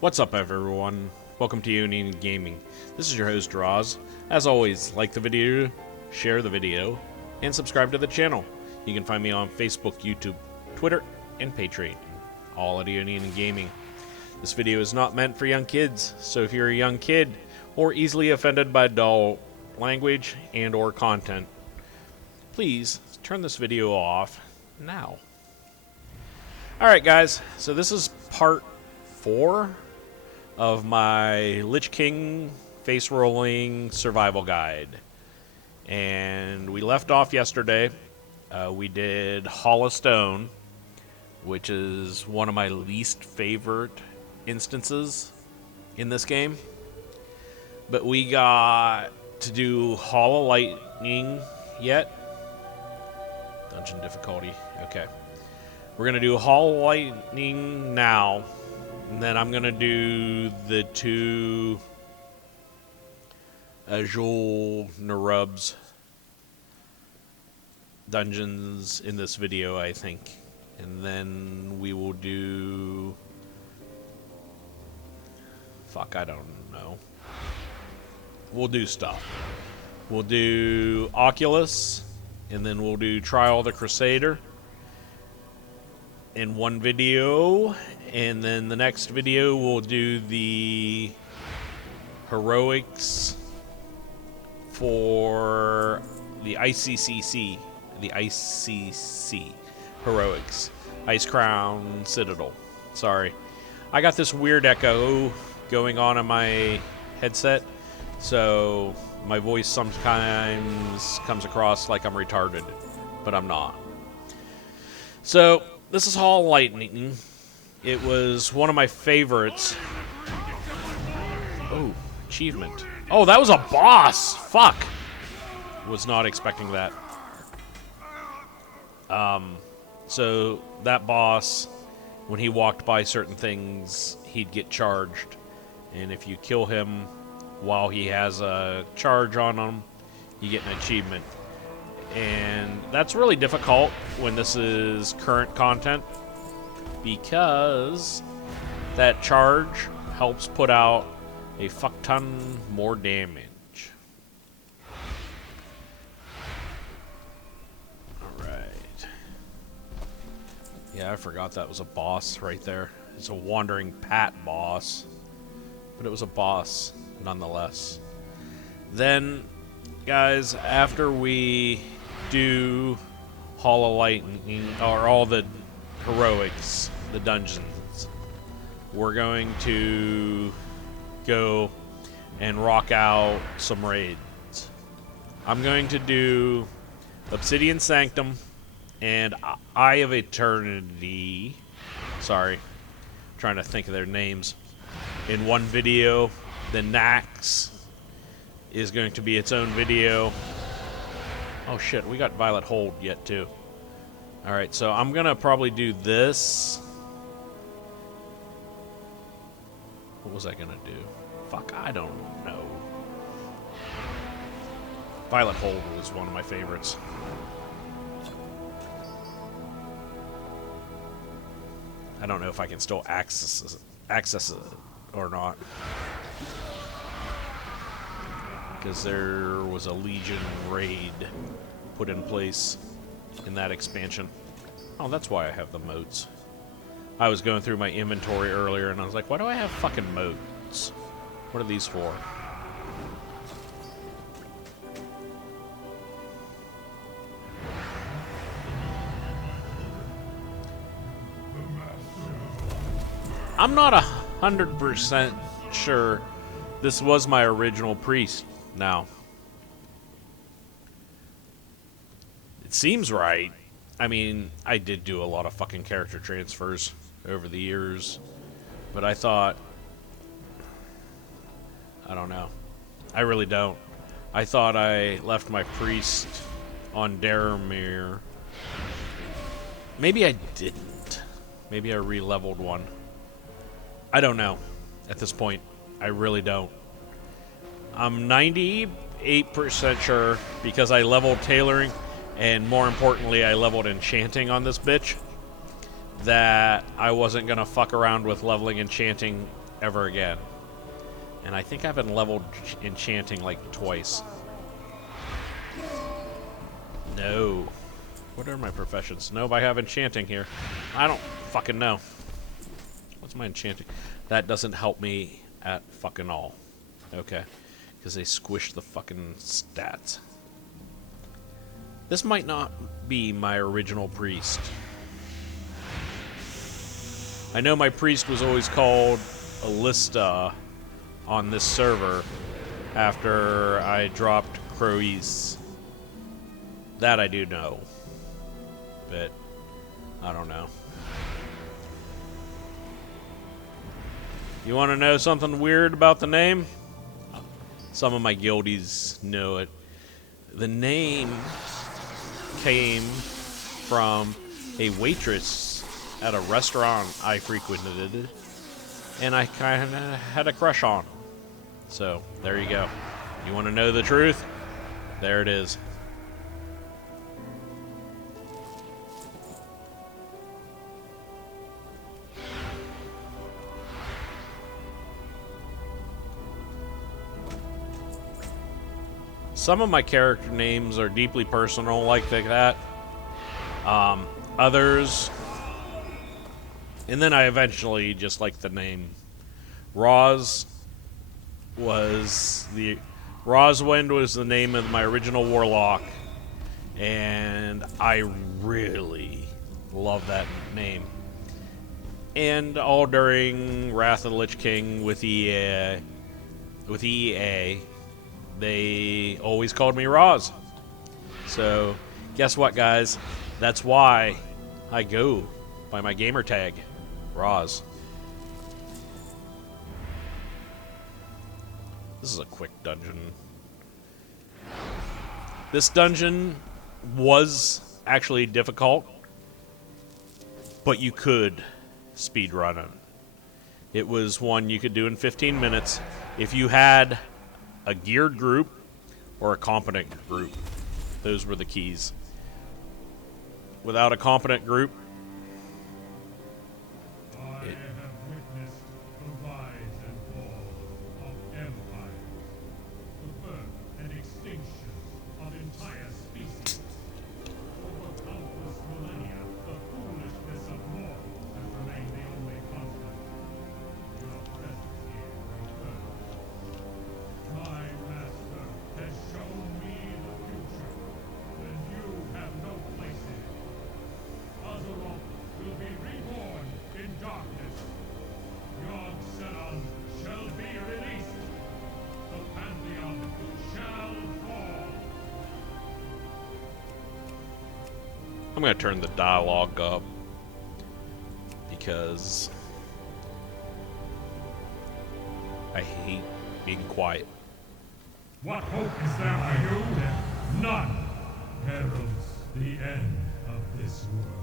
What's up, everyone? Welcome to Union Gaming. This is your host, Draws. As always, like the video, share the video, and subscribe to the channel. You can find me on Facebook, YouTube, Twitter, and Patreon, all at Union Gaming. This video is not meant for young kids, so if you're a young kid or easily offended by adult language and or content, please turn this video off now. Alright guys, so this is part 4 of my Lich King face rolling survival guide. And we left off yesterday. We did Hall of Stone, which is one of my least favorite instances in this game. But we got to do Hall of Lightning yet. Dungeon difficulty. Okay. We're going to do Hall of Lightning now. And then I'm going to do the 2 Azul Nerubs dungeons in this video, I think. And then we will do... Fuck, I don't know. We'll do stuff. We'll do Oculus, and then we'll do Trial of the Crusader in one video, and then the next video we'll do the heroics for the ICCC, the ICC heroics, Ice Crown Citadel. Sorry, I got this weird echo going on in my headset, so my voice sometimes comes across like I'm retarded, but I'm not. So this is Hall of Lightning. It was one of my favorites. Oh, achievement. Oh, that was a boss! Fuck! Was not expecting that. So that boss, when he walked by certain things, he'd get charged. And if you kill him while he has a charge on him, you get an achievement. And that's really difficult when this is current content, because that charge helps put out a fuck ton more damage. Alright. Yeah, I forgot that was a boss right there. It's a wandering Pat boss, but it was a boss nonetheless. Then, guys, after we do Hall of Lightning, or all the heroics, the dungeons, we're going to go and rock out some raids. I'm going to do Obsidian Sanctum and Eye of Eternity. Sorry, I'm trying to think of their names in one video. The Nax is going to be its own video. Oh shit, we got Violet Hold yet too. Alright, so I'm gonna probably do this. What was I gonna do? Fuck, I don't know. Violet Hold was one of my favorites. I don't know if I can still access it or not, because there was a Legion raid put in place in that expansion. Oh, that's why I have the moats. I was going through my inventory earlier and I was like, why do I have fucking moats? What are these for? I'm not 100% sure this was my original priest now. It seems right. I mean, I did do a lot of fucking character transfers over the years, but I thought, I don't know. I really don't. I thought I left my priest on Daramir. Maybe I didn't. Maybe I re-leveled one. I don't know at this point. I really don't. I'm 98% sure, because I leveled tailoring, and more importantly, I leveled enchanting on this bitch, that I wasn't going to fuck around with leveling enchanting ever again. And I think I've been leveled enchanting like twice. No. What are my professions? Nope, I have enchanting here. I don't fucking know. What's my enchanting? That doesn't help me at fucking all. Okay. Because they squish the fucking stats. This might not be my original priest. I know my priest was always called Alista on this server after I dropped Croese. That I do know. But I don't know. You want to know something weird about the name? Some of my guildies know it. The name came from a waitress at a restaurant I frequented, and I kind of had a crush on. So, there you go. You want to know the truth? There it is. Some of my character names are deeply personal, like that. Others, and then I eventually just like the name. Roswind was the name of my original warlock, and I really love that name. And all during Wrath of the Lich King with EA, they always called me Roz. So, guess what, guys? That's why I go by my gamer tag, Roz. This is a quick dungeon. This dungeon was actually difficult, but you could speedrun it. It was one you could do in 15 minutes if you had a geared group or a competent group. Those were the keys. Without a competent group, I have witnessed the rise and fall of empires, the birth and extinction of entire species. Over countless millennia, the foolishness of mortals has remained the only constant. Your presence here confirms. My master has shown me the future, and you have no place in it. Azeroth will be reborn in darkness. Yogg-Saron shall be released. The Pantheon shall fall. I'm going to turn the dialogue up because I hate being quiet. What hope is there for you? None heralds the end of this world.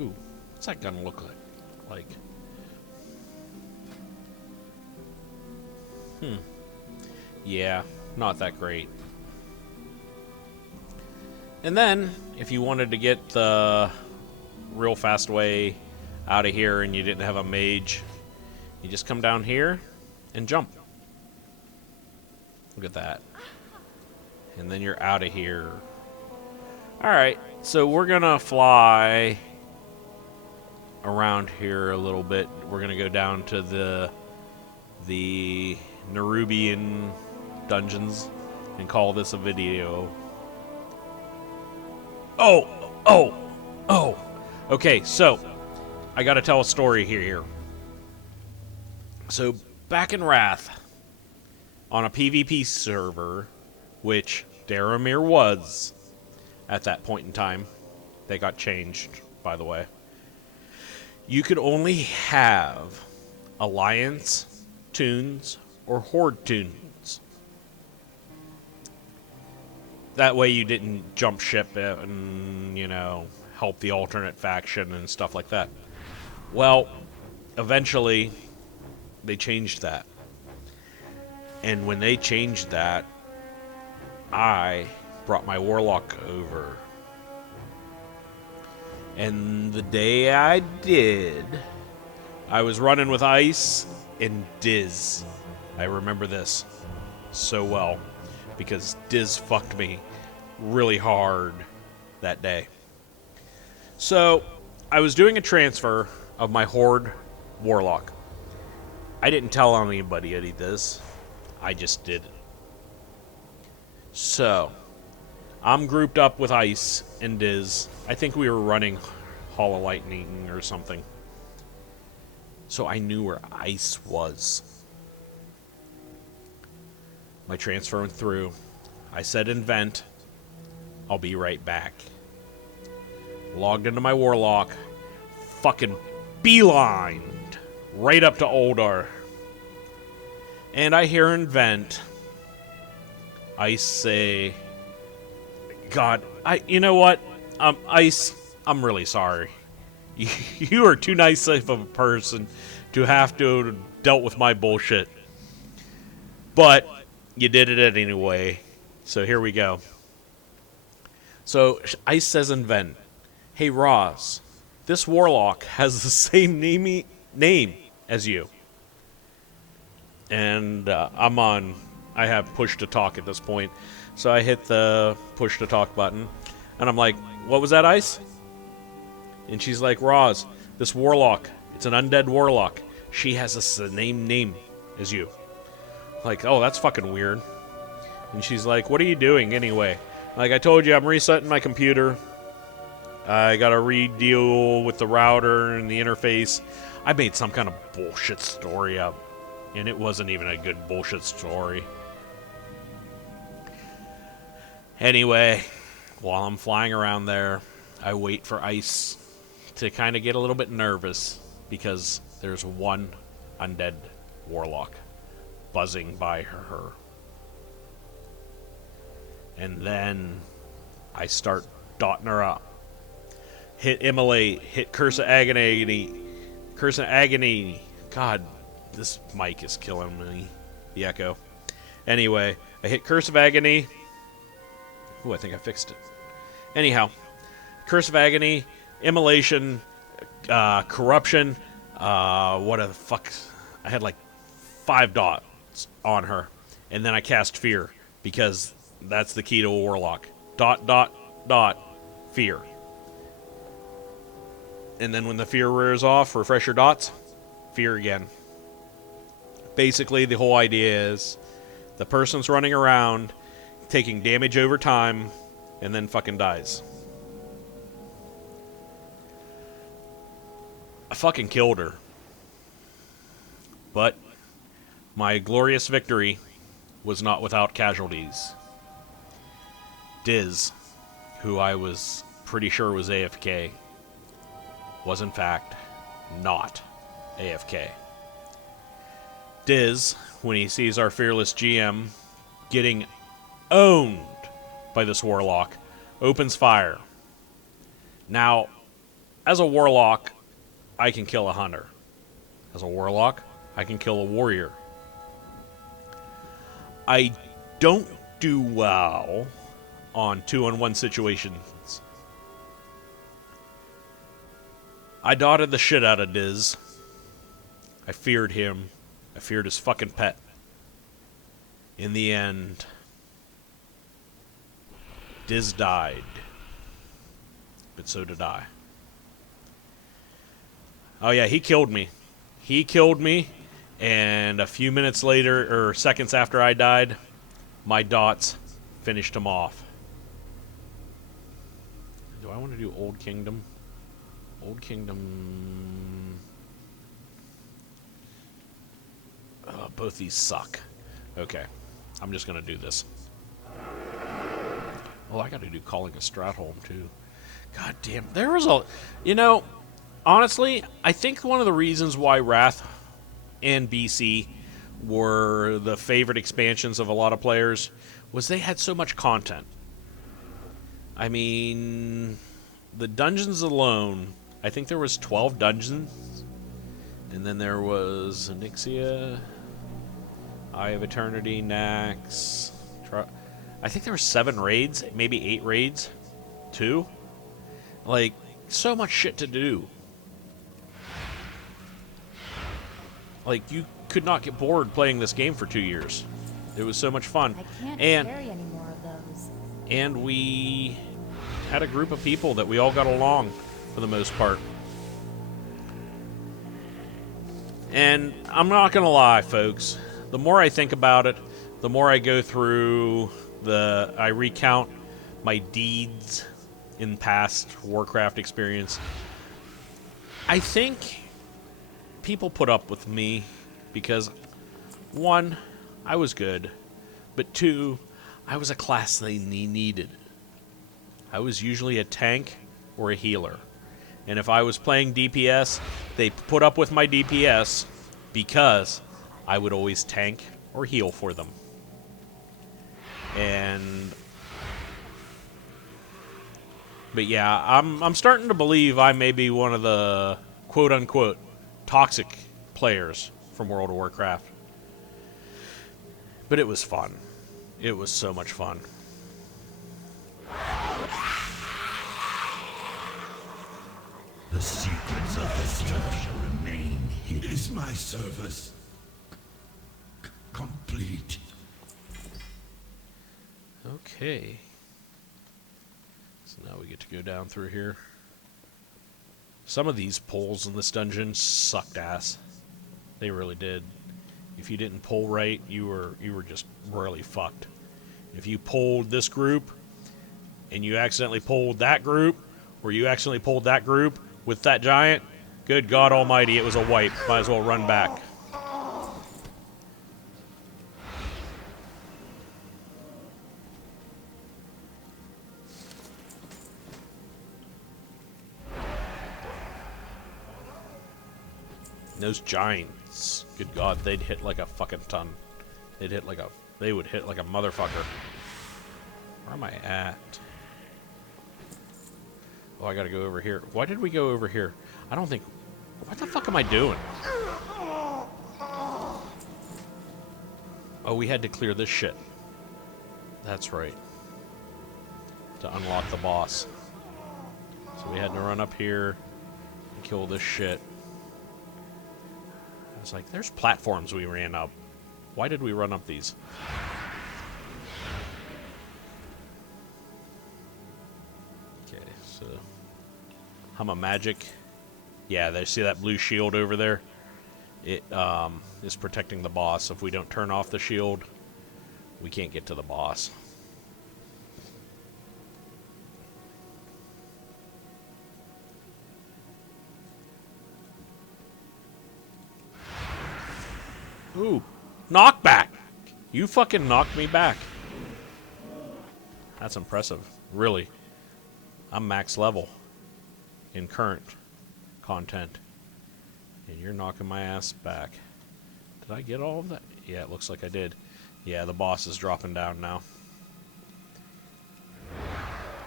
Ooh, what's that gun look like? Yeah, not that great. And then, if you wanted to get the real fast way out of here and you didn't have a mage, you just come down here and jump. Look at that. And then you're out of here. Alright, so we're gonna fly around here a little bit. We're gonna go down to the Nerubian dungeons and call this a video. Oh! Okay, so I gotta tell a story here. So back in Wrath, on a PvP server, which Daramir was at that point in time, they got changed, by the way. You could only have Alliance tunes or Horde tunes. That way you didn't jump ship and, you know, help the alternate faction and stuff like that. Well, eventually they changed that. And when they changed that, I brought my warlock over. And the day I did, I was running with Ice and Diz. I remember this so well because Diz fucked me really hard that day. So, I was doing a transfer of my Horde Warlock. I didn't tell anybody any of this. I just did it. So, I'm grouped up with Ice and Diz. I think we were running Hall of Lightning or something. So I knew where Ice was. My transfer went through. I said invent. I'll be right back. Logged into my Warlock. Fucking beelined right up to Oldar. And I hear invent. Ice say, God, you know what? Ice, I'm really sorry. You are too nice of a person to have to dealt with my bullshit. But you did it anyway. So here we go. So Ice says invent. Hey Roz, this Warlock has the same name as you. And I have push to talk at this point. So I hit the push to talk button. And I'm like, what was that, Ice? And she's like, Roz, this Warlock, it's an undead Warlock. She has the same name as you. Like, oh, that's fucking weird. And she's like, what are you doing anyway? Like I told you, I'm resetting my computer. I gotta redeal with the router and the interface. I made some kind of bullshit story up. And it wasn't even a good bullshit story. Anyway, while I'm flying around there, I wait for Ice to kind of get a little bit nervous because there's one undead Warlock buzzing by her. And then I start dotting her up. Hit Immolate, hit Curse of Agony. Curse of Agony. God, this mic is killing me. The echo. Anyway, I hit Curse of Agony. Ooh, I think I fixed it. Anyhow, Curse of Agony, Immolation, Corruption, what the fuck? I had like 5 dots on her. And then I cast Fear, because that's the key to a Warlock. Dot, dot, dot, Fear. And then when the Fear wears off, refresh your dots, Fear again. Basically, the whole idea is the person's running around, taking damage over time, and then fucking dies. I fucking killed her. But my glorious victory was not without casualties. Diz, who I was pretty sure was AFK, was in fact not AFK. Diz, when he sees our fearless GM getting owned by this Warlock, opens fire. Now, as a Warlock, I can kill a hunter. As a Warlock, I can kill a warrior. I don't do well on 2-on-1 situations. I dotted the shit out of Diz. I feared him. I feared his fucking pet. In the end, Diz died. But so did I. Oh yeah, he killed me. He killed me, and a few minutes later, or seconds after I died, my dots finished him off. Do I want to do Old Kingdom? Old Kingdom... both these suck. Okay, I'm just going to do this. Oh, I got to do Calling a Stratholme, too. God damn, there was a... You know, honestly, I think one of the reasons why Wrath and BC were the favorite expansions of a lot of players was they had so much content. I mean, the dungeons alone, I think there was 12 dungeons, and then there was Onyxia, Eye of Eternity, Nax. I think there were 7 raids, maybe 8 raids, 2. Like, so much shit to do. Like, you could not get bored playing this game for 2 years. It was so much fun. I can't And carry any more of those. and we had a group of people that we all got along for the most part. And I'm not going to lie, folks. The more I think about it, the more I go through I recount my deeds in past Warcraft experience. I think people put up with me because, one, I was good, but two, I was a class they needed. I was usually a tank or a healer. And if I was playing DPS, they put up with my DPS because I would always tank or heal for them. But yeah, I'm starting to believe I may be one of the quote-unquote toxic players from World of Warcraft. But it was fun. It was so much fun. The secrets of the stone shall remain. Is my service complete? Okay. So now we get to go down through here. Some of these pulls in this dungeon sucked ass. They really did. If you didn't pull right, you were just really fucked. If you pulled this group and you accidentally pulled that group, or you accidentally pulled that group with that giant, good God almighty, it was a wipe. Might as well run back. Those giants, good God, they'd hit like a fucking ton. They would hit like a motherfucker. Where am I at? Oh, I gotta go over here. Why did we go over here? I don't think... What the fuck am I doing? Oh, we had to clear this shit. That's right. To unlock the boss. So we had to run up here and kill this shit. I was like, there's platforms we ran up. Why did we run up these? Okay, so... Hama Magic. Yeah, they see that blue shield over there? It is protecting the boss. If we don't turn off the shield, we can't get to the boss. Ooh, knockback! You fucking knocked me back. That's impressive. Really. I'm max level in current content. And you're knocking my ass back. Did I get all of that? Yeah, it looks like I did. Yeah, the boss is dropping down now.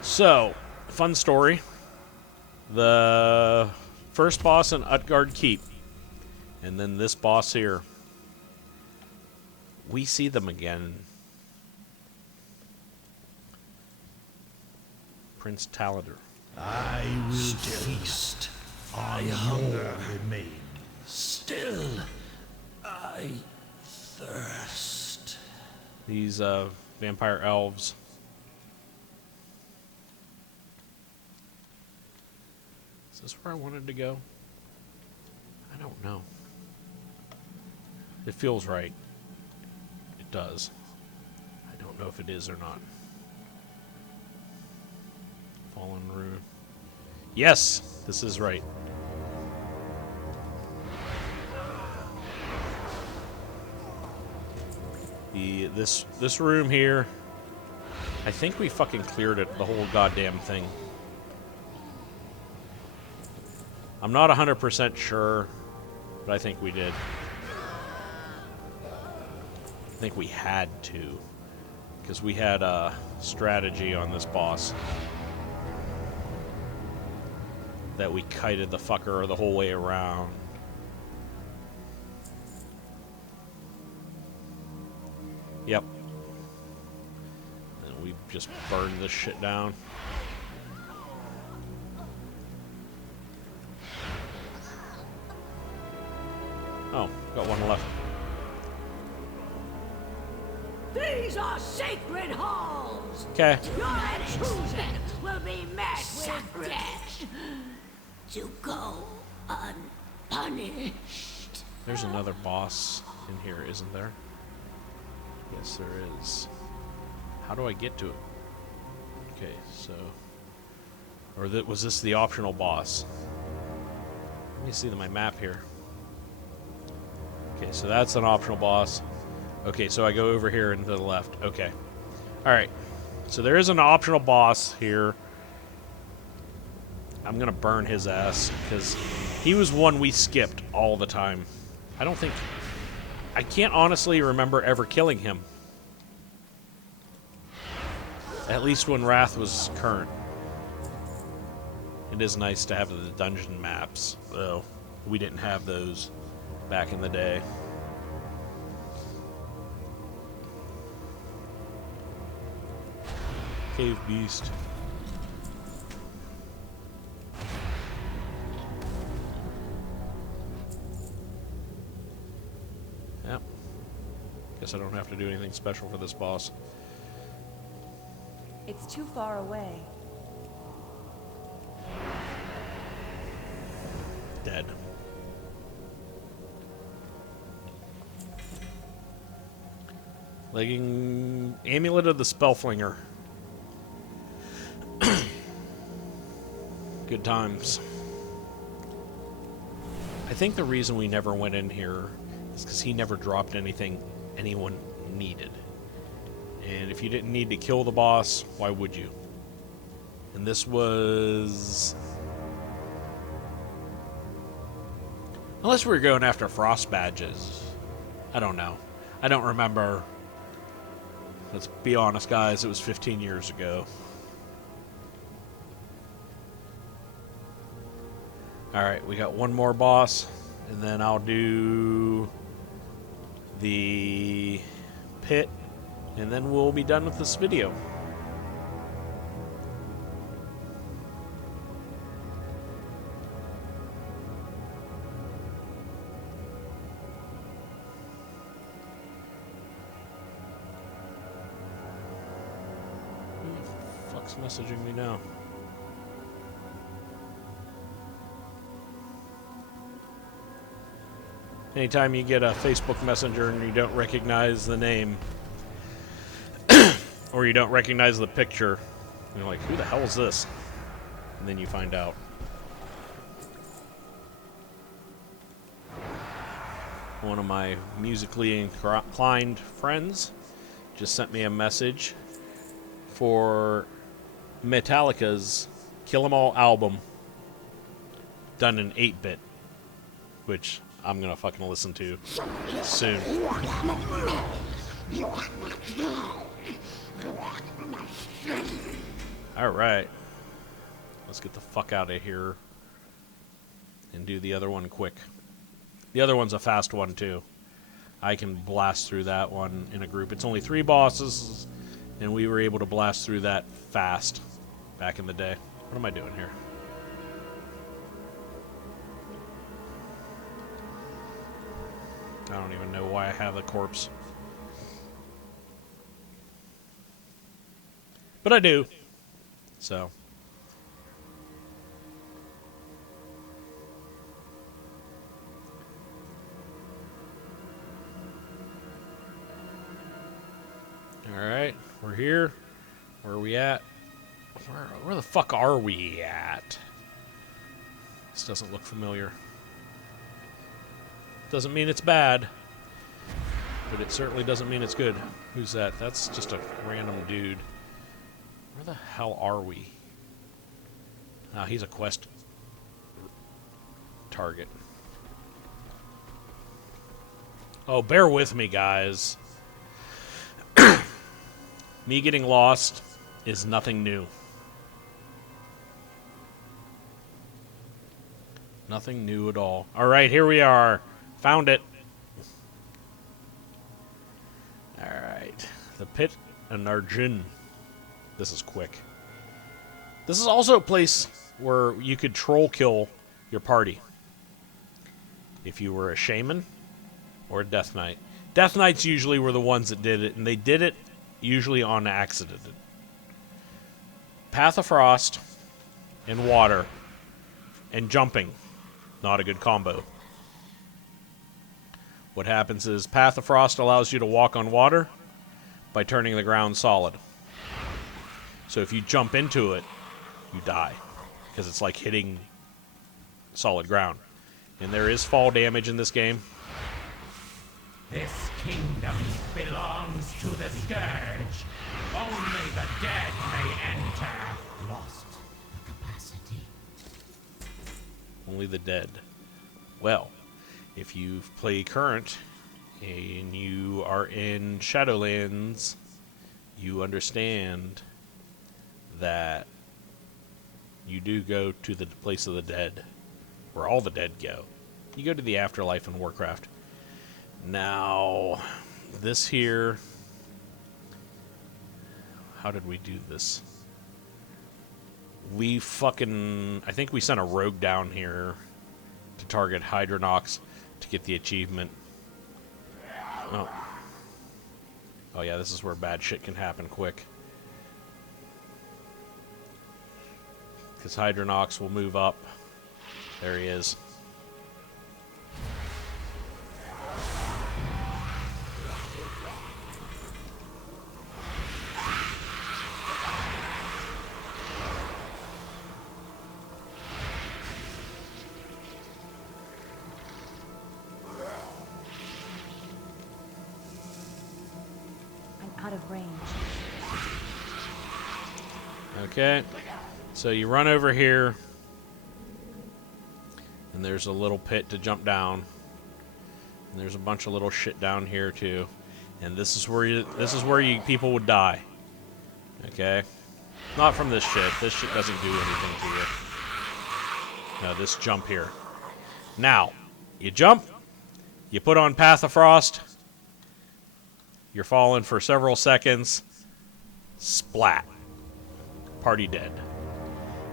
So, fun story. The first boss in Utgard Keep. And then this boss here. We see them again. Prince Talador. I will feast. My hunger remains. Still, I thirst. These vampire elves. Is this where I wanted to go? I don't know. It feels right. It does. I don't know if it is or not. Fallen Rune. Yes, this is right. This room here, I think we fucking cleared it, the whole goddamn thing. I'm not 100% sure, but I think we did. I think we had to, because we had a strategy on this boss that we kited the fucker the whole way around. Yep. And we just burned this shit down. Oh, Got one left. These are sacred halls. Okay. Your intrusion will be met with death. To go unpunished. There's another boss in here, isn't there? Yes, there is. How do I get to it? Okay, so... Or was this the optional boss? Let me see my map here. Okay, so that's an optional boss. Okay, so I go over here and to the left. Okay. Alright. So there is an optional boss here. I'm gonna burn his ass, because he was one we skipped all the time. I can't honestly remember ever killing him. At least when Wrath was current. It is nice to have the dungeon maps, though. We didn't have those back in the day. Cave Beast. Yep. Guess I don't have to do anything special for this boss. It's too far away. Dead. Legging Amulet of the Spellflinger. Good times. I think the reason we never went in here is because he never dropped anything anyone needed. And if you didn't need to kill the boss, why would you? And this was... Unless we were going after frost badges. I don't know. I don't remember. Let's be honest, guys. It was 15 years ago. Alright, we got one more boss. And then I'll do the pit. And then we'll be done with this video. Messaging me now. Anytime you get a Facebook Messenger and you don't recognize the name or you don't recognize the picture, you're like, who the hell is this? And then you find out. One of my musically inclined friends just sent me a message for Metallica's Kill 'Em All album done in 8-bit, which I'm gonna fucking listen to soon. Alright. Let's get the fuck out of here and do the other one quick. The other one's a fast one too. I can blast through that one in a group. It's only 3 bosses, and we were able to blast through that fast back in the day. What am I doing here? I don't even know why I have a corpse. But I do. So. Alright, we're here. Where are we at? Where the fuck are we at? This doesn't look familiar. Doesn't mean it's bad, but it certainly doesn't mean it's good. Who's that? That's just a random dude. Where the hell are we? Ah, he's a quest target. Oh, bear with me, guys. Me getting lost is nothing new. Nothing new at all. Alright, here we are. Found it. Alright. The Pit and Arjun. This is quick. This is also a place where you could troll kill your party. If you were a shaman, or a Death Knight. Death Knights usually were the ones that did it, and they did it usually on accident. Path of Frost and water and jumping, not a good combo. What happens is Path of Frost allows you to walk on water by turning the ground solid. So if you jump into it, you die, because it's like hitting solid ground. And there is fall damage in this game. This kingdom belongs to the Scourge. Only the dead may enter. Lost the capacity. Only the dead. Well, if you play current and you are in Shadowlands, you understand that you do go to the place of the dead, where all the dead go. You go to the afterlife in Warcraft. Now, this here... How did we do this? We fucking... I think we sent a rogue down here to target Hydronox to get the achievement. Oh. Oh yeah, this is where bad shit can happen quick. Because Hydronox will move up. There he is. I'm out of range. Okay. So you run over here, and there's a little pit to jump down, and there's a bunch of little shit down here too, and this is where you people would die. Okay, not from this shit. This shit doesn't do anything to you. No, this jump here. Now, you jump, you put on Path of Frost, you're falling for several seconds, splat, party dead.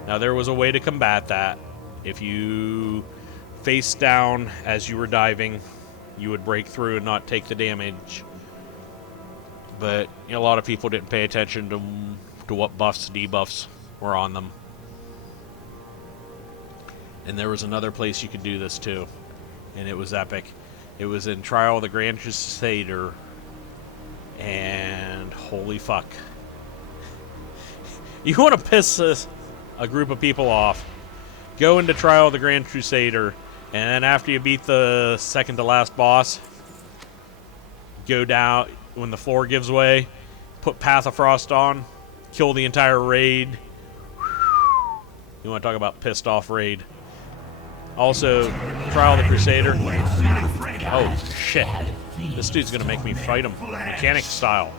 Now, there was a way to combat that. If you face down as you were diving, you would break through and not take the damage. But you know, a lot of people didn't pay attention to what buffs, debuffs were on them. And there was another place you could do this too, and it was epic. It was in Trial of the Grand Crusader, and holy fuck. You want to piss a group of people off, go into Trial of the Grand Crusader, and then after you beat the second to last boss, go down when the floor gives way, put Path of Frost on, kill the entire raid. You want to talk about pissed off raid. Also, Trial of the Crusader. Oh shit. This dude's gonna make me fight him, mechanic style.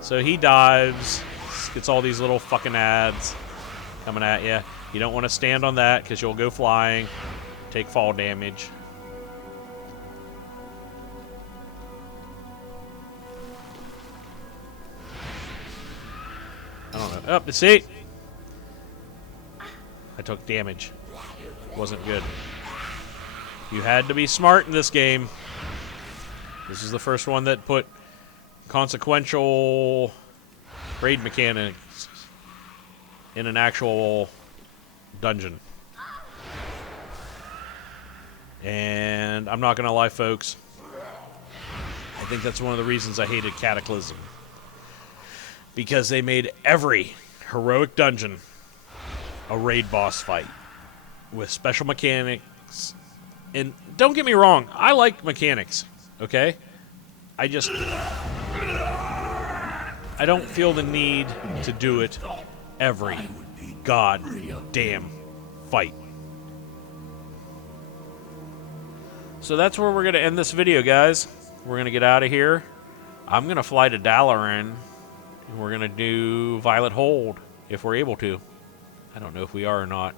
So he dives, gets all these little fucking ads coming at you. You don't want to stand on that because you'll go flying, take fall damage. I don't know. Oh, see? I took damage. Wasn't good. You had to be smart in this game. This is the first one that put consequential raid mechanics in an actual dungeon. And I'm not gonna lie, folks, I think that's one of the reasons I hated Cataclysm, because they made every heroic dungeon a raid boss fight with special mechanics. And don't get me wrong, I like mechanics, okay? I don't feel the need to do it every goddamn fight. So that's where we're going to end this video, guys. We're going to get out of here. I'm going to fly to Dalaran, and we're going to do Violet Hold, if we're able to. I don't know if we are or not.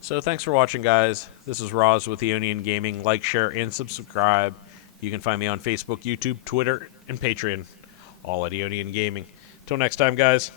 So thanks for watching, guys. This is Roz with Eonian Gaming. Like, share, and subscribe. You can find me on Facebook, YouTube, Twitter, and Patreon, all at Eonian Gaming. Till next time, guys.